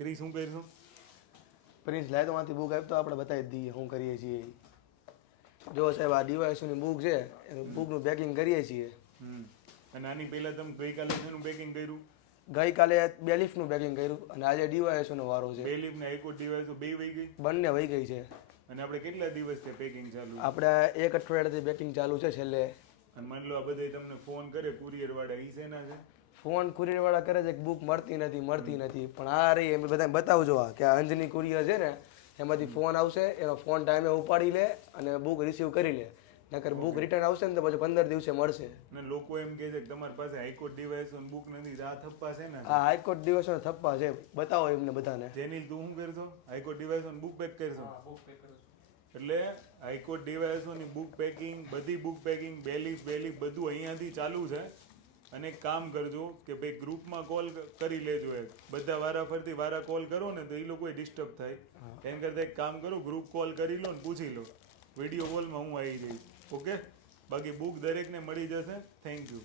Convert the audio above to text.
Chris શું કરીશું? Prince લાય તો માંથી બુક આપતો આપણે બતાવી દઈએ શું કરીએ છીએ. જો સાહેબ આ ડીવાયસની બુક છે એનું બુકનું પેકિંગ કરીએ છીએ. અને આની પહેલા તમે ગઈકાલે શેનું પેકિંગ કર્યું? ગઈકાલે બે લિફ્ટનું પેકિંગ કર્યું અને આજે ડીવાયસનો વારો છે. બે લિફ્ટ ને એક ડિવાઇસો બે વહી ગઈ? બંને વહી ગઈ છે. અને આપણે કેટલા દિવસથી પેકિંગ ચાલુ? આપણે એક અઠવાડિયાથી પેકિંગ ચાલુ છે છેલ્લે. અને માની લો આ બધા તમને ફોન કરે કુરિયર વાળા, ઈ શેના છે? ફોન કુરિયર વાળા કરે છે કે બુક મળતી નથી પણ આ રહી એમ બધાને બતાવજો આ કે આ અંજની કુરિયર છે ને એમાંથી ફોન આવશે, એનો ફોન ટાઈમે ઉપાડી લે અને બુક રિસીવ કરી લે. નકર બુક રિટર્ન આવશે ને તો પછી 15 દિવસે મળશે. અને લોકો એમ કહે છે કે તમારી પાસે હાઈકોર્ટ ડિવાઇસ અને બુક નથી, આ થપ્પા છે ને? હા, હાઈકોર્ટ ડિવાઇસનો થપ્પા છે, બતાવો એમને બધાને. જેની તું શું કરશો? હાઈકોર્ટ ડિવાઇસ અને બુક પેક કરશો? એટલે હાઈકોર્ટ ડિવાઇસોની બુક પેકિંગ, બધી બુક પેકિંગ, બેલીફ બધું અહીંયાથી ચાલુ છે. અને એક કામ કરજો કે ભાઈ ગ્રુપમાં કોલ કરી લેજો. બધા વારાફરતી કોલ કરો ને તો એ લોકો ડિસ્ટર્બ થાય. એમ કરતા એક કામ કરો, ગ્રુપ કોલ કરી લો ને પૂછી લો. વિડીયો કોલમાં હું આવી જઈશ. ઓકે? બાકી બુક દરેકને મળી જશે. Thank you.